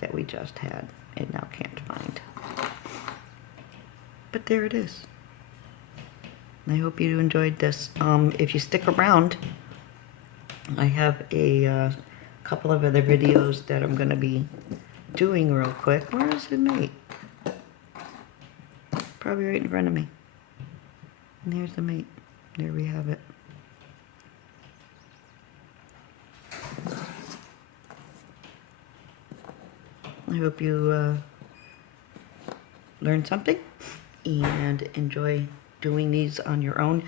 that we just had and now can't find. But there it is. I hope you enjoyed this. If you stick around, I have a couple of other videos that I'm going to be doing real quick. Where is the mate? Probably right in front of me. And here's the mate. There we have it. I hope you learned something and enjoy doing these on your own.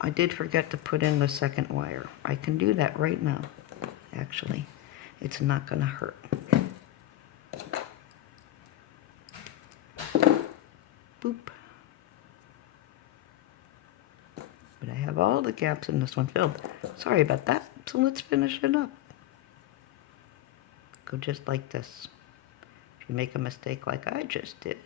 I did forget to put in the second wire. I can do that right now, actually. It's not going to hurt. Boop. But I have all the gaps in this one filled. Sorry about that. So let's finish it up. Go just like this. If you make a mistake like I just did,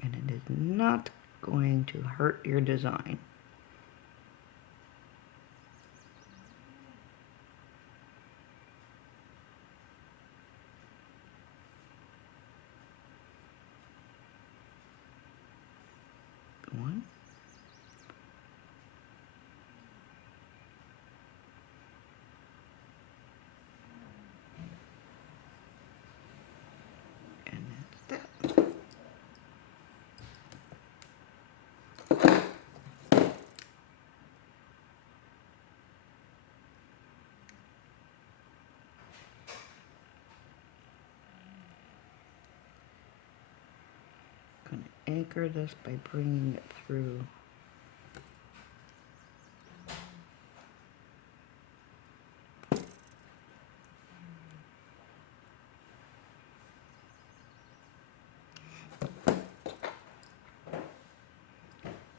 and it is not going to hurt your design. One. And that's that. Going to anchor this by bringing it through.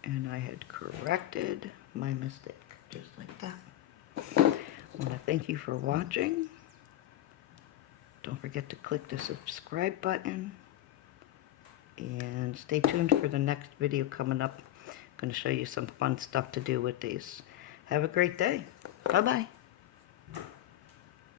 And I had corrected my mistake, just like that. I want to thank you for watching. Don't forget to click the subscribe button. And stay tuned for the next video coming up. I'm going to show you some fun stuff to do with these. Have a great day. Bye-bye.